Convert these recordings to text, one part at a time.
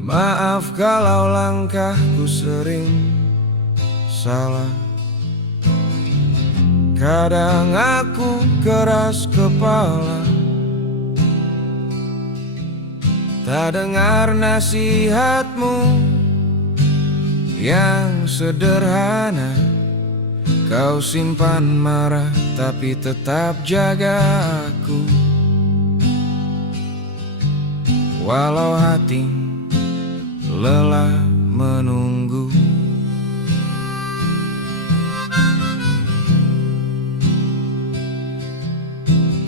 Maaf kalau langkahku sering salah. Kadang aku keras kepala, tak dengar nasihatmu yang sederhana. Kau simpan marah tapi tetap jaga aku, walau hati lelah menunggu.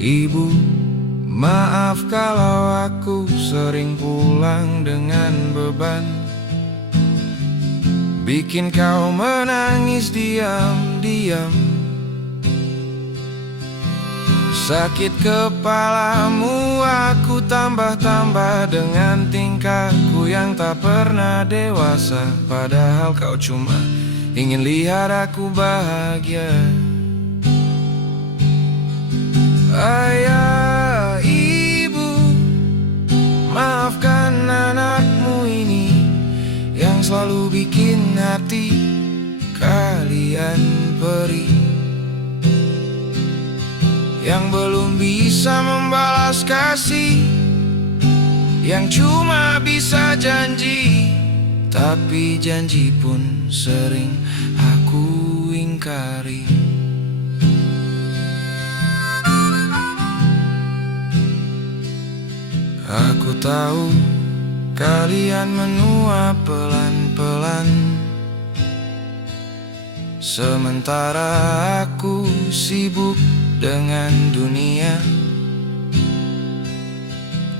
Ibu, maaf kalau aku sering pulang dengan beban, bikin kau menangis diam-diam. Sakit kepalamu aku tambah-tambah dengan tingkahku yang tak pernah dewasa. Padahal kau cuma ingin lihat aku bahagia. Ayah, ibu, maafkan anakmu ini yang selalu bikin hati kalian perih, yang belum bisa membalas kasih, yang cuma bisa janji, tapi janji pun sering aku ingkari. Aku tahu kalian menua pelan-pelan, sementara aku sibuk dengan dunia.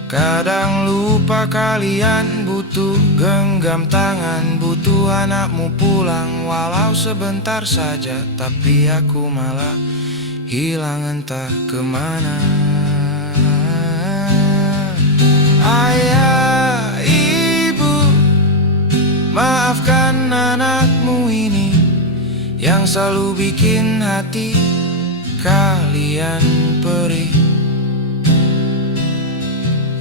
Kadang lupa kalian butuh genggam tangan, butuh anakmu pulang walau sebentar saja. Tapi aku malah hilang entah kemana. Ayah, ibu, maafkan anakmu ini yang selalu bikin hati kalian perih,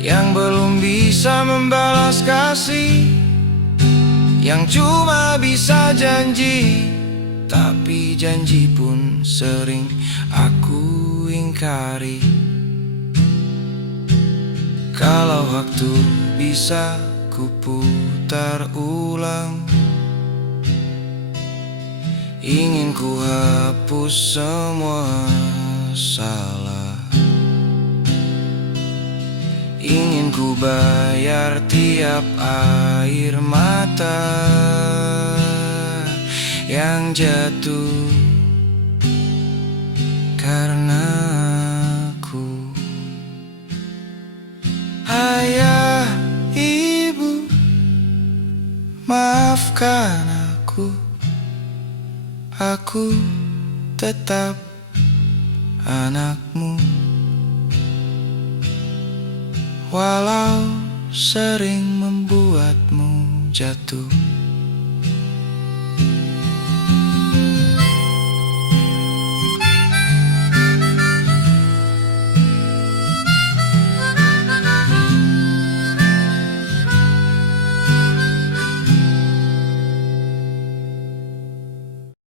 yang belum bisa membalas kasih, yang cuma bisa janji, tapi janji pun sering aku ingkari. Kalau waktu bisa kuputar ulang, ingin ku hapus semua salah, ingin ku bayar tiap air mata yang jatuh karena aku. Ayah, ibu, maafkan aku tetap anakmu, walau sering membuatmu jatuh.